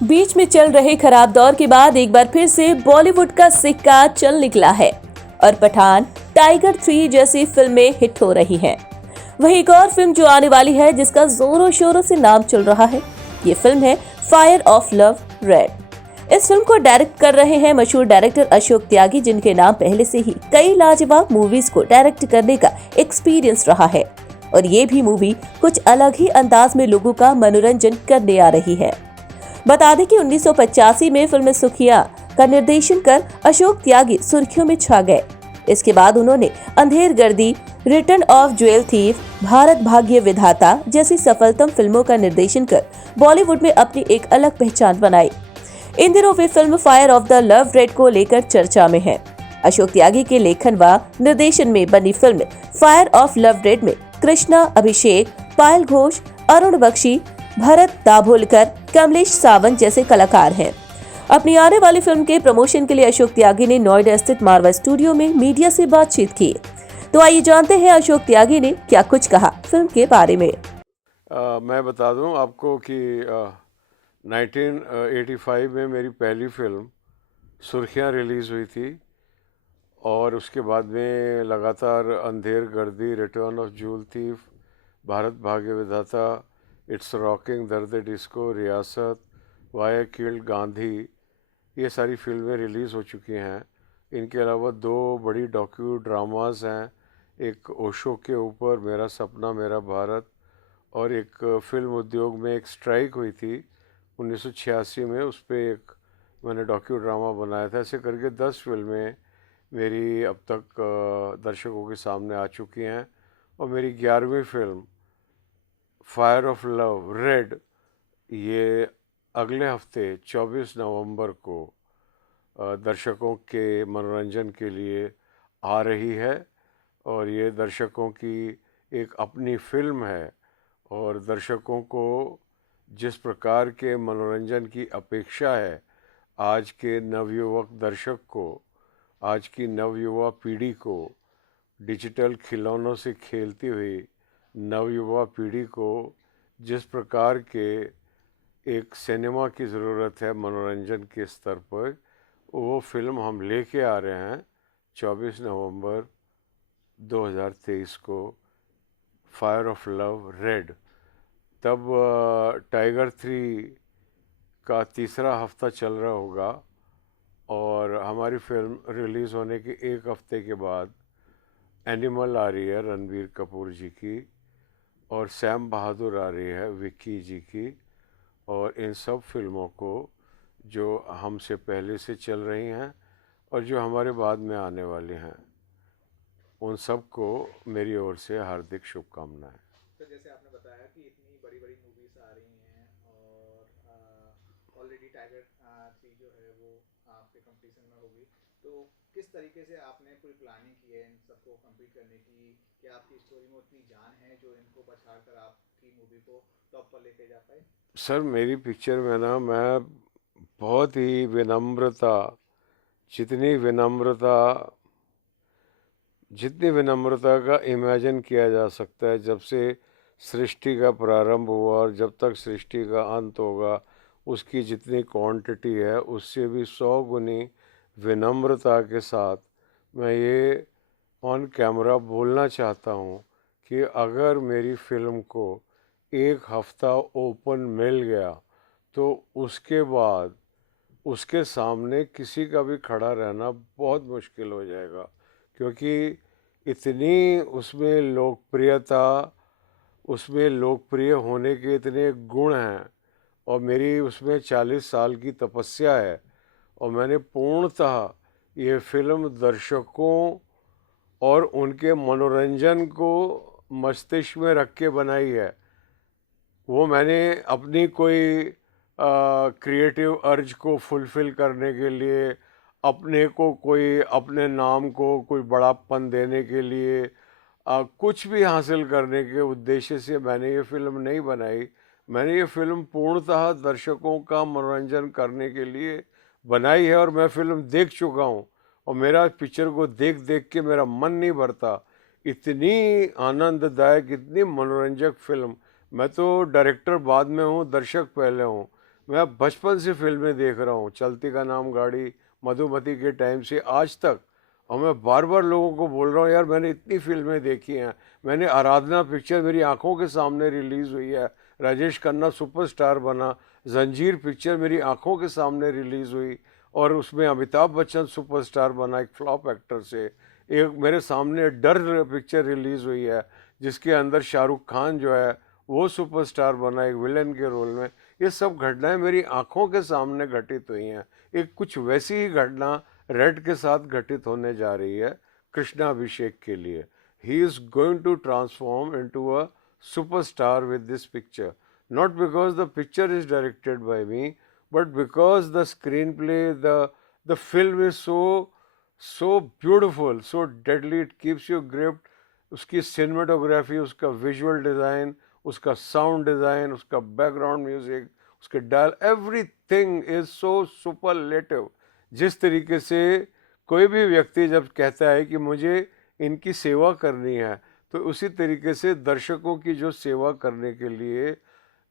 बीच में चल रहे खराब दौर के बाद एक बार फिर से बॉलीवुड का सिक्का चल निकला है और पठान, टाइगर 3 जैसी फिल्में हिट हो रही हैं। वहीं एक और फिल्म जो आने वाली है जिसका जोरों शोरों से नाम चल रहा है, ये फिल्म है फायर ऑफ लव रेड। इस फिल्म को डायरेक्ट कर रहे हैं मशहूर डायरेक्टर अशोक त्यागी, जिनके नाम पहले से ही कई लाजवाब मूवीज को डायरेक्ट करने का एक्सपीरियंस रहा है और ये भी मूवी कुछ अलग ही अंदाज में लोगों का मनोरंजन करने आ रही है। बता दें कि 1985 में फिल्म सुखिया का निर्देशन कर अशोक त्यागी सुर्खियों में छा गए। इसके बाद उन्होंने अंधेर गर्दी, return of jewel thief, Bharat भाग्य विधाता जैसी सफलतम फिल्मों का निर्देशन कर बॉलीवुड में अपनी एक अलग पहचान बनाई। इन दिनों वे film fire of the love red को लेकर चर्चा में है। अशोक त्यागी के लेखन व निर्देशन में बनी film fire of love red में कृष्णा, अभिषेक, पायल घोष, अरुण बख्शी, भरत दाभोलकर, कमलेश सावंत जैसे कलाकार हैं। अपनी आने वाली फिल्म के प्रमोशन के लिए अशोक त्यागी ने नोएडा स्थित मारवा स्टूडियो में मीडिया से बातचीत की। तो आइए जानते हैं अशोक त्यागी ने क्या कुछ कहा फिल्म के बारे में। मैं बता दूं आपको कि 1985 में मेरी पहली फिल्म सुर्खियां रिलीज़ हुई थी और उसके बाद में लगातार अंधेर गर्दी, return of jewel thief, Bharat भाग्य विधाता, इट्स रॉकिंग, दर्द डिस्को, रियासत, वाई किल्ड गांधी, ये सारी फिल्में रिलीज़ हो चुकी हैं। इनके अलावा दो बड़ी डॉक्यू ड्रामास हैं, एक ओशो के ऊपर मेरा सपना मेरा भारत, और एक फिल्म उद्योग में एक स्ट्राइक हुई थी 1986 में, उस पर एक मैंने डॉक्यू ड्रामा बनाया था। ऐसे करके 10 फिल्में मेरी अब तक दर्शकों के सामने आ चुकी हैं और मेरी 11वीं film fire of love red ये अगले हफ्ते 24 नवंबर को दर्शकों के मनोरंजन के लिए आ रही है। और ये दर्शकों की एक अपनी फिल्म है और दर्शकों को जिस प्रकार के मनोरंजन की अपेक्षा है, आज के नवयुवक दर्शक को, आज की नवयुवा पीढ़ी को, डिजिटल खिलौनों से खेलती हुई नवयुवा पीढ़ी को जिस प्रकार के एक सिनेमा की ज़रूरत है मनोरंजन के स्तर पर, वो फिल्म हम लेके आ रहे हैं 24 नवंबर 2023 को, फायर ऑफ लव रेड। तब टाइगर 3 का तीसरा हफ्ता चल रहा होगा और हमारी फिल्म रिलीज़ होने के एक हफ्ते के बाद एनिमल आ रही है रणबीर कपूर जी की, और सैम बहादुर आ रही है विक्की जी की। और इन सब फिल्मों को जो हमसे पहले से चल रही हैं और जो हमारे बाद में आने वाली हैं, उन सब को मेरी ओर से हार्दिक शुभकामनाएं। तो जैसे आपने बताया कि इतनी बड़ी बड़ी मूवीज आ रही हैं और ऑलरेडी टाइगर 3 जो है वो आपके कंपटीशन में होगी, तो किस तरीके से आपने कोई प्लानिंग की है इन सबको कंप्लीट करने की? क्या आपकी स्टोरी में उतनी जान है जो इनको पछाड़ कर आपकी मूवी को टॉप पर लेके जा पाए? सर, मेरी पिक्चर में ना मैं बहुत ही विनम्रता, जितनी विनम्रता जितनी विनम्रता का इमेजिन किया जा सकता है, जब से सृष्टि का प्रारंभ हुआ और जब तक सृष्टि का अंत होगा, उसकी जितनी क्वांटिटी है उससे भी 100 गुनी विनम्रता के साथ मैं ये ऑन कैमरा बोलना चाहता हूँ कि अगर मेरी फिल्म को एक हफ्ता ओपन मिल गया तो उसके बाद उसके सामने किसी का भी खड़ा रहना बहुत मुश्किल हो जाएगा, क्योंकि इतनी उसमें लोकप्रिय होने के इतने गुण हैं और मेरी उसमें 40 साल की तपस्या है और मैंने पूर्णतः ये फिल्म दर्शकों और उनके मनोरंजन को मस्तिष्क में रख के बनाई है। वो मैंने अपनी कोई क्रिएटिव अर्ज को फुलफ़िल करने के लिए, अपने को कोई अपने नाम को कोई बड़ापन देने के लिए, कुछ भी हासिल करने के उद्देश्य से मैंने ये फ़िल्म नहीं बनाई। मैंने ये फ़िल्म पूर्णतः दर्शकों का मनोरंजन करने के लिए बनाई है और मैं फ़िल्म देख चुका हूँ और मेरा पिक्चर को देख देख के मेरा मन नहीं भरता। इतनी आनंददायक, इतनी मनोरंजक फ़िल्म। मैं तो डायरेक्टर बाद में हूँ, दर्शक पहले हूँ। मैं बचपन से फिल्में देख रहा हूँ, चलती का नाम गाड़ी, मधुमती के टाइम से आज तक। और मैं बार बार लोगों को बोल रहा हूँ यार मैंने इतनी फिल्में देखी हैं। मैंने आराधना पिक्चर मेरी आंखों के सामने रिलीज़ हुई है, राजेश खन्ना सुपरस्टार बना। जंजीर पिक्चर मेरी आंखों के सामने रिलीज़ हुई और उसमें अमिताभ बच्चन सुपरस्टार बना एक फ्लॉप एक्टर से। एक मेरे सामने डर पिक्चर रिलीज़ हुई है जिसके अंदर शाहरुख खान जो है वो सुपरस्टार बना एक विलन के रोल में। ये सब घटनाएं मेरी आंखों के सामने घटित हुई हैं। एक कुछ वैसी ही घटना रेड के साथ घटित होने जा रही है कृष्णाभिषेक के लिए। He is going to transform into a superstar with this picture, not because the picture is directed by me but because the screenplay, the film is so beautiful, so deadly, it keeps you gripped. उसकी cinematography, उसका visual design, उसका sound design, उसका background music, उसके dial, everything is so superlative. जिस तरीके से कोई भी व्यक्ति जब कहता है कि मुझे इनकी सेवा करनी है, तो उसी तरीके से दर्शकों की जो सेवा करने के लिए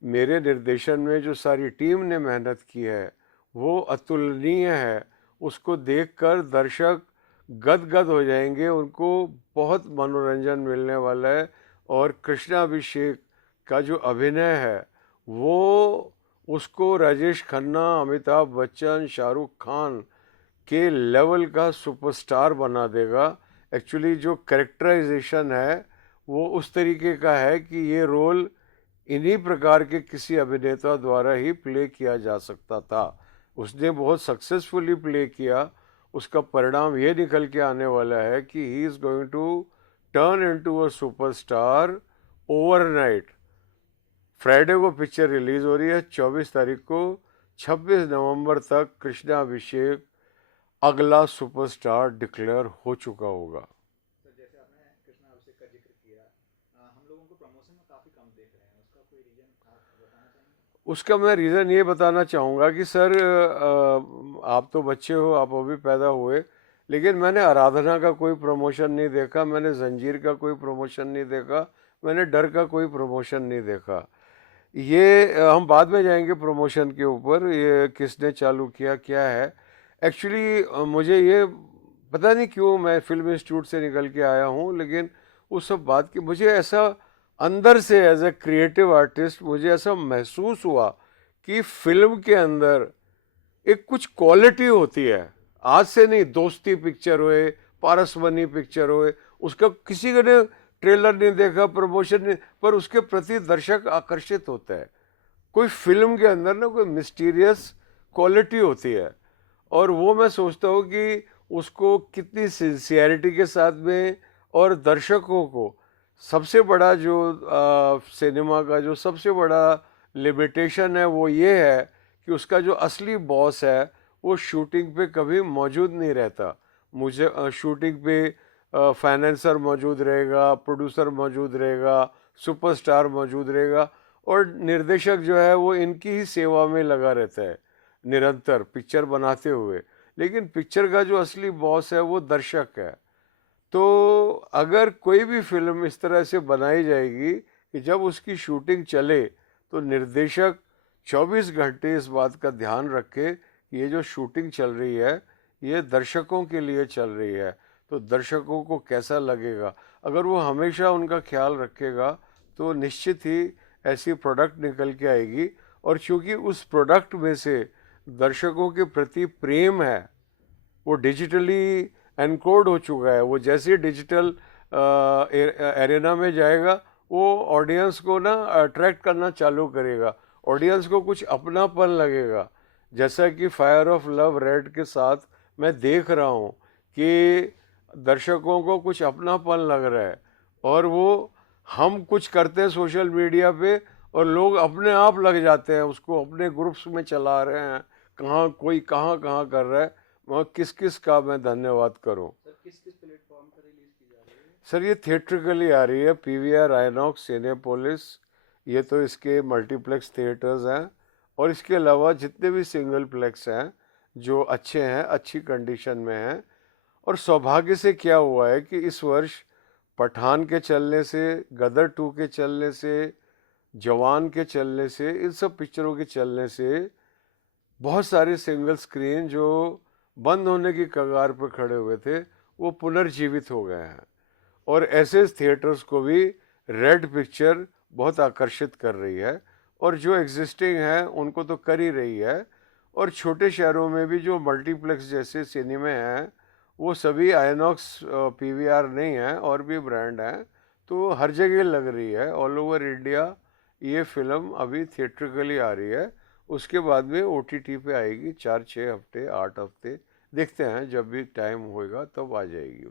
मेरे निर्देशन में जो सारी टीम ने मेहनत की है वो अतुलनीय है। उसको देखकर दर्शक गदगद हो जाएंगे, उनको बहुत मनोरंजन मिलने वाला है। और कृष्णाभिषेक का जो अभिनय है वो उसको राजेश खन्ना, अमिताभ बच्चन, शाहरुख खान के लेवल का सुपरस्टार बना देगा। एक्चुअली जो कैरेक्टराइजेशन है वो उस तरीके का है कि ये रोल इन्हीं प्रकार के किसी अभिनेता द्वारा ही प्ले किया जा सकता था। उसने बहुत सक्सेसफुली प्ले किया। उसका परिणाम ये निकल के आने वाला है कि he is going to turn into a superstar overnight. Friday को पिक्चर रिलीज़ हो रही है 24 तारीख को। 26 नवंबर तक कृष्णाभिषेक अगला सुपरस्टार डिक्लेयर हो चुका होगा। सर जैसे आपने कृष्णा अभिषेक का जिक्र किया, हम लोगों को प्रमोशन में काफ़ी कम देख रहे हैं, उसका कोई रीज़न आप बताना चाहेंगे? उसका मैं रीज़न ये बताना चाहूँगा कि सर आप तो बच्चे हो, आप अभी पैदा हुए, लेकिन मैंने आराधना का कोई प्रमोशन नहीं देखा, मैंने जंजीर का कोई प्रमोशन नहीं देखा, मैंने डर का कोई प्रमोशन नहीं देखा। ये हम बाद में जाएंगे प्रमोशन के ऊपर, ये किसने चालू किया क्या है। एक्चुअली मुझे ये पता नहीं क्यों मैं फिल्म इंस्टीट्यूट से निकल के आया हूँ, लेकिन उस सब बात की मुझे ऐसा अंदर से एज ए क्रिएटिव आर्टिस्ट मुझे ऐसा महसूस हुआ कि फिल्म के अंदर एक कुछ क्वालिटी होती है। आज से नहीं, दोस्ती पिक्चर होए, पारसमनी पिक्चर होए, उसका किसी ने ट्रेलर नहीं देखा, प्रमोशन नहीं, पर उसके प्रति दर्शक आकर्षित होता है। कोई फिल्म के अंदर ना कोई मिस्टीरियस क्वालिटी होती है और वो मैं सोचता हूँ कि उसको कितनी सिंसियरिटी के साथ में और दर्शकों को सबसे बड़ा जो सिनेमा का जो सबसे बड़ा लिमिटेशन है वो ये है कि उसका जो असली बॉस है वो शूटिंग पे कभी मौजूद नहीं रहता। मुझे शूटिंग पे फाइनेंसर मौजूद रहेगा, प्रोड्यूसर मौजूद रहेगा, सुपरस्टार मौजूद रहेगा और निर्देशक जो है वो इनकी ही सेवा में लगा रहता है निरंतर पिक्चर बनाते हुए। लेकिन पिक्चर का जो असली बॉस है वो दर्शक है। तो अगर कोई भी फिल्म इस तरह से बनाई जाएगी कि जब उसकी शूटिंग चले तो निर्देशक 24 घंटे इस बात का ध्यान रखे कि ये जो शूटिंग चल रही है ये दर्शकों के लिए चल रही है, तो दर्शकों को कैसा लगेगा। अगर वो हमेशा उनका ख्याल रखेगा तो निश्चित ही ऐसी प्रोडक्ट निकल के आएगी। और चूँकि उस प्रोडक्ट में से दर्शकों के प्रति प्रेम है वो डिजिटली एनकोड हो चुका है। वो जैसे डिजिटल एरेना में जाएगा वो ऑडियंस को ना अट्रैक्ट करना चालू करेगा, ऑडियंस को कुछ अपनापन लगेगा। जैसा कि फायर ऑफ लव रेड के साथ मैं देख रहा हूँ कि दर्शकों को कुछ अपनापन लग रहा है और वो हम कुछ करते हैं सोशल मीडिया पे और लोग अपने आप लग जाते हैं, उसको अपने ग्रुप्स में चला रहे हैं, कहाँ कोई कहाँ कहाँ कर रहा है। वहाँ किस किस का मैं धन्यवाद करूँ। सर किस किस प्लेटफॉर्म पर रिलीज की जा रही है? सर ये थिएट्रिकली आ रही है, पीवीआर, आइनॉक्स, सिनेपोलिस, ये तो इसके मल्टीप्लेक्स थिएटर्स हैं। और इसके अलावा जितने भी सिंगल प्लेक्स हैं जो अच्छे हैं, अच्छी कंडीशन में हैं। और सौभाग्य से क्या हुआ है कि इस वर्ष पठान के चलने से, गदर 2 के चलने से, जवान के चलने से, इन सब पिक्चरों के चलने से बहुत सारे सिंगल स्क्रीन जो बंद होने की कगार पर खड़े हुए थे वो पुनर्जीवित हो गए हैं, और ऐसे थिएटर्स को भी रेड पिक्चर बहुत आकर्षित कर रही है, और जो एग्जिस्टिंग है उनको तो कर ही रही है। और छोटे शहरों में भी जो मल्टीप्लेक्स जैसे सिनेमे हैं वो सभी आइनॉक्स पीवीआर नहीं हैं, और भी ब्रांड हैं, तो हर जगह लग रही है ऑल ओवर इंडिया। ये फिल्म अभी थिएट्रिकली आ रही है, उसके बाद में ओटीटी पे आएगी 4-6 हफ्ते 8 हफ्ते, देखते हैं जब भी टाइम होएगा तब आ जाएगी।